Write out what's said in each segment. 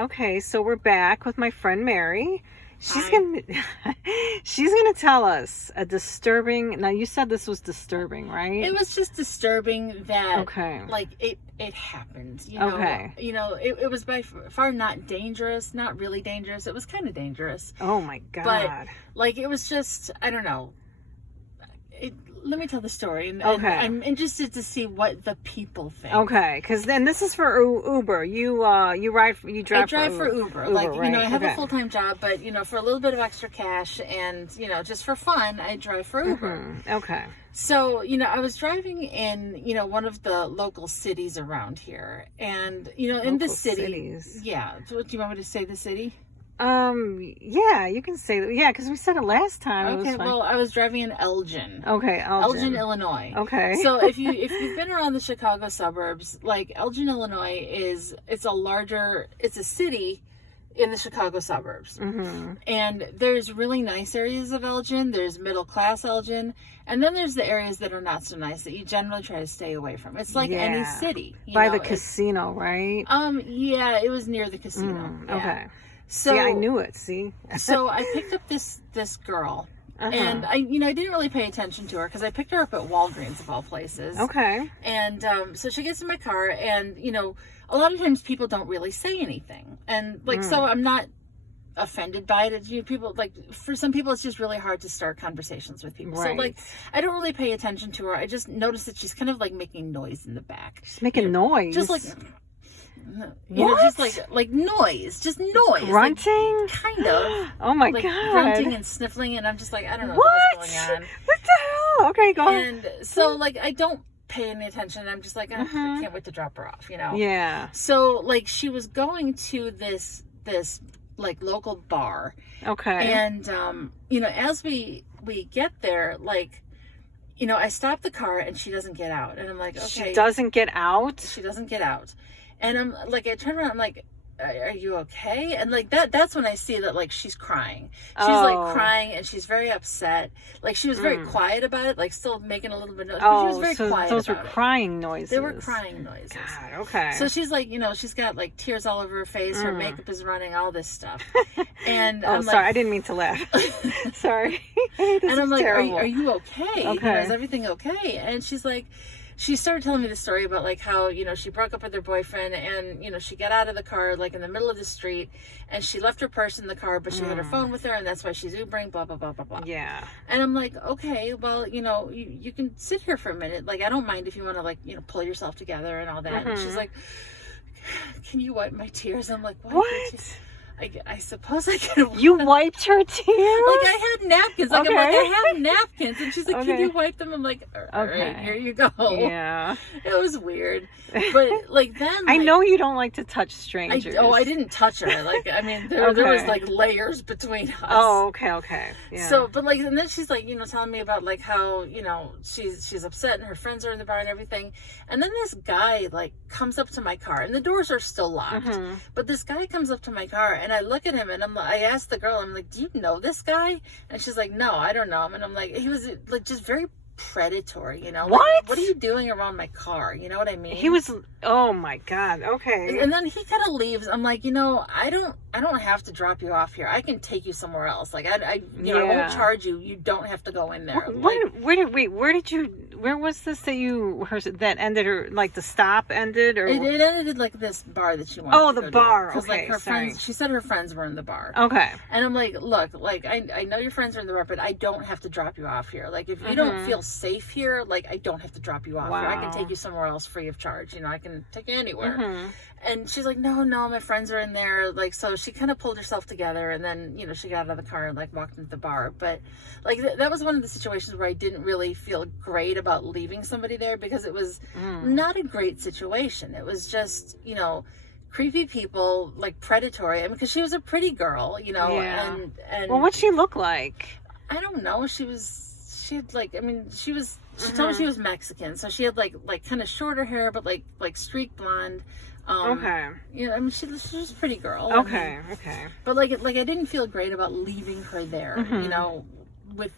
Okay, so we're back with my friend Mary. She's Hi. gonna she's gonna tell us a disturbing. Now you said this was disturbing, right? It was just disturbing that, Okay. like, it happened. Okay. It was by far not dangerous, not really dangerous. It was kind of dangerous, Oh my but God. like it was just, I don't know. Let me tell the story, and Okay. I'm interested to see what the people think. Okay, because then this is for Uber. You drive. I drive for Uber. Like, right? I have Okay. a full-time job, but for a little bit of extra cash and just for fun, I drive for Uber. Okay. So, I was driving in, one of the local cities around here. And, in Local this city. cities. Yeah. Do you want me to say the city? Yeah, you can say that. Yeah, because we said it last time. It Okay, was fine. well, I was driving in Elgin. Okay, Elgin, Illinois. Okay. So if you've been around the Chicago suburbs, like Elgin, Illinois it's a city in the Chicago suburbs. Mm-hmm. And there's really nice areas of Elgin. There's middle class Elgin. And then there's the areas that are not so nice that you generally try to stay away from. It's like any Yeah. city. By the casino, right? Yeah, it was near the casino. Yeah. Okay. So Yeah, I knew it. See. so I picked up this girl. Uh-huh. And I didn't really pay attention to her because I picked her up at Walgreens of all places. Okay. And so she gets in my car, and a lot of times people don't really say anything, and so I'm not offended by it. People, like, for some people it's just really hard to start conversations with people. Right. So like I don't really pay attention to her. I just noticed that she's kind of like making noise in the back. She's making noise. Just like What? just like noise, just noise, grunting. like, kind of. Oh my Like God. grunting and sniffling, and I'm just like, I don't know What? what's going on. What the hell? Okay, go ahead. And so like I don't pay any attention. I'm just like, I can't wait to drop her off, Yeah. So like she was going to this like local bar, Okay. and as we get there, like I stop the car and she doesn't get out, and I'm like, okay, She doesn't get out. she doesn't get out, and I'm like, I turn around, I'm like, are you okay? And like that's when I see that, like, she's crying. She's like crying, and she's very upset. Like, she was very quiet about it, like still making a little bit of noise, but she was very so quiet those were about it. crying noises. They were crying noises. God, okay. So she's like, she's got like tears all over her face, her makeup is running, all this stuff. And oh, I'm sorry, I like, didn't mean to laugh. Sorry. This and I'm is like, terrible. are you okay? Okay. Is everything okay? And she's like, she started telling me the story about like how, she broke up with her boyfriend, and, she got out of the car like in the middle of the street, and she left her purse in the car, but she had her phone with her, and that's why she's Ubering, blah, blah, blah, blah, blah. Yeah. And I'm like, okay, well, you can sit here for a minute. Like, I don't mind if you want to, like, pull yourself together and all that. And she's like, can you wipe my tears? I'm like, What? I suppose I can. You wiped her tears? Like, I had napkins. Like, Okay. I'm like, I have napkins. And she's like, Okay. can you wipe them? I'm like, all Okay. right, here you go. Yeah. It was weird. But, like, then. I like, know you don't like to touch strangers. I didn't touch her. Like, I mean, there was, Okay. like, layers between us. Oh, okay. Yeah. So, but like, and then she's like, telling me about like how, she's upset and her friends are in the bar and everything. And then this guy like comes up to my car, and the doors are still locked. But this guy comes up to my car, and I look at him, and I asked the girl, I'm like, do you know this guy? And she's like, no, I don't know him. And I'm like, he was like just very predatory, Like, What? what are you doing around my car? You know what I mean? He was. Oh my God. Okay. And then he kind of leaves. I'm like, I don't have to drop you off here. I can take you somewhere else. Like, I Yeah. won't charge you. You don't have to go in there. Where was this that ended, or like the stop ended, or? It ended like this bar that she wanted. Oh, to the go bar. Because like Okay, her sorry. friends, she said her friends were in the bar. Okay. And I'm like, look, like I know your friends are in the bar, but I don't have to drop you off here. Like, if you don't feel safe here, like, I don't have to drop you off here. I can Wow. take you somewhere else free of charge. I can take you anywhere. And she's like, no, my friends are in there. Like, so she kind of pulled herself together, and then, she got out of the car and like walked into the bar. But like, that was one of the situations where I didn't really feel great about leaving somebody there, because it was not a great situation. It was just, creepy people, like predatory. I mean, because she was a pretty girl, Yeah. and Well, what'd she look like? I don't know. She had like, I mean, she told me she was Mexican, so she had like kind of shorter hair, but like streak blonde. Okay. I mean, she was a pretty girl. Okay. Okay. But like I didn't feel great about leaving her there, with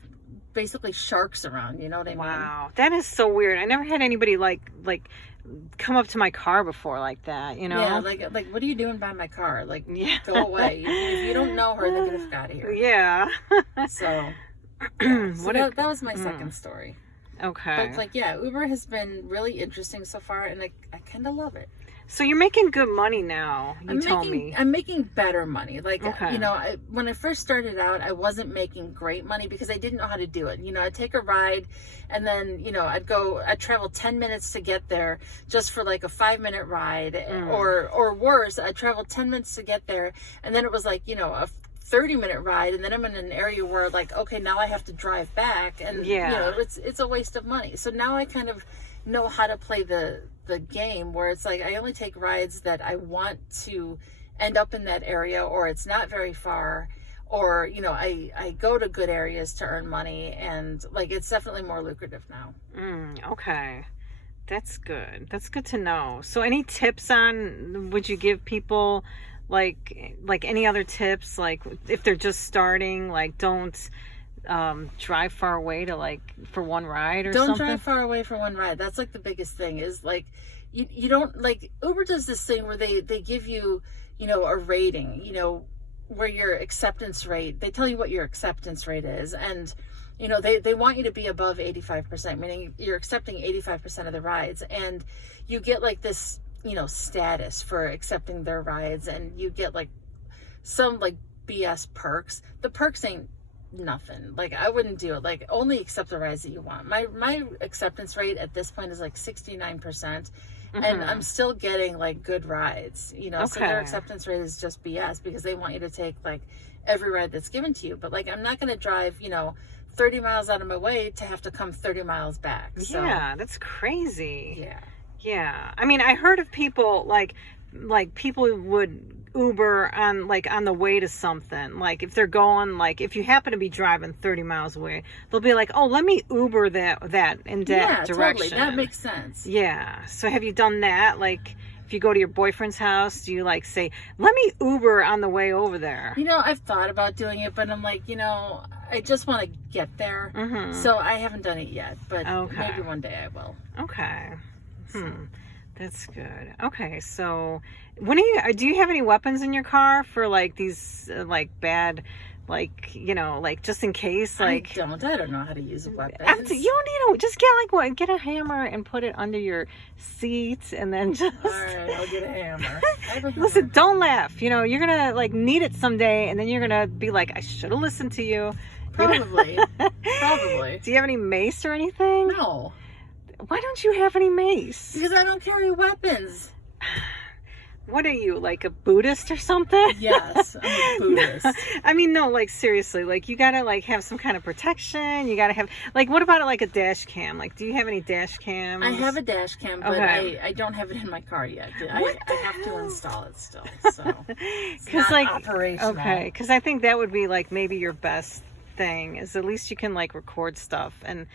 basically sharks around. You know what I mean? Wow, that is so weird. I never had anybody like come up to my car before like that, you know? Yeah, like what are you doing by my car? Like, Yeah. go away. If you don't know her, then get the fuck out of here. Yeah. So, yeah. So What that was my second story. Okay. But like, yeah, Uber has been really interesting so far, and I kind of love it. So you're making good money now, you told me. I'm making better money. Like, Okay. you know, when I first started out, I wasn't making great money because I didn't know how to do it. You know, I'd take a ride and then, you know, I'd travel 10 minutes to get there just for like a 5-minute ride or worse, I'd travel 10 minutes to get there. And then it was like, you know, a 30-minute ride. And then I'm in an area where like, okay, now I have to drive back. And, you know, it's a waste of money. So now I kind of know how to play the game where it's like I only take rides that I want to end up in that area, or it's not very far, or you know, I go to good areas to earn money, and like it's definitely more lucrative now. Okay, that's good to know. So any tips on, would you give people like any other tips, like if they're just starting, like don't drive far away to like for one ride or something? Don't drive far away for one ride. That's like the biggest thing is like you don't, like Uber does this thing where they give you, you know, a rating, you know, where your acceptance rate, they tell you what your acceptance rate is, and you know, they want you to be above 85%, meaning you're accepting 85% of the rides, and you get like this, you know, status for accepting their rides, and you get like some like BS perks. The perks ain't nothing. Like I wouldn't do it. Like only accept the rides that you want. My acceptance rate at this point is like 69%. And I'm still getting like good rides, you know. So their acceptance rate is just BS because they want you to take like every ride that's given to you. But like I'm not going to drive, you know, 30 miles out of my way to have to come 30 miles back. So, yeah, that's crazy. yeah. Yeah. I mean, I heard of people like people would Uber on the way to something. Like if they're going, like if you happen to be driving 30 miles away, they'll be like, "Oh, let me Uber that in that direction." Totally. That makes sense. Yeah. So have you done that? Like if you go to your boyfriend's house, do you like say, "Let me Uber on the way over there"? You know, I've thought about doing it, but I'm like, you know, I just want to get there. So I haven't done it yet, but maybe one day I will. Okay. That's good. Okay, so when do you have any weapons in your car for like these like bad, like, you know, like just in case? Like I don't know how to use a weapon. You don't need just get a hammer and put it under your seat, and then just. All right, I'll get a hammer. Listen, don't laugh. You know, you're gonna like need it someday, and then you're gonna be like, I should have listened to you. Probably. Probably. Do you have any mace or anything? No. Why don't you have any mace? Because I don't carry weapons. What are you, like a Buddhist or something? Yes, I'm a Buddhist. I mean, no, like seriously, like you gotta like have some kind of protection. You gotta have, like, what about like a dash cam? Like, do you have any dash cams? I have a dash cam, but I don't have it in my car yet. I have to install it still. So it's not like operational. Okay, because I think that would be like maybe your best thing is at least you can like record stuff and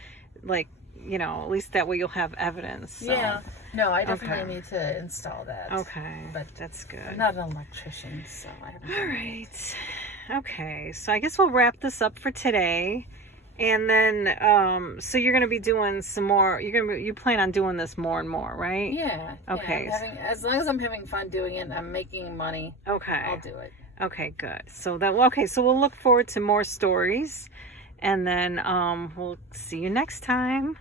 like, you know, at least that way you'll have evidence. So. Yeah. No, I definitely need to install that. Okay. But that's good. I'm not an electrician, so I haven't. All right. Okay. So I guess we'll wrap this up for today. And then, so you're going to be doing some more, you plan on doing this more and more, right? Yeah. Okay. Yeah, as long as I'm having fun doing it and I'm making money. Okay. I'll do it. Okay, good. So so we'll look forward to more stories. And then, we'll see you next time.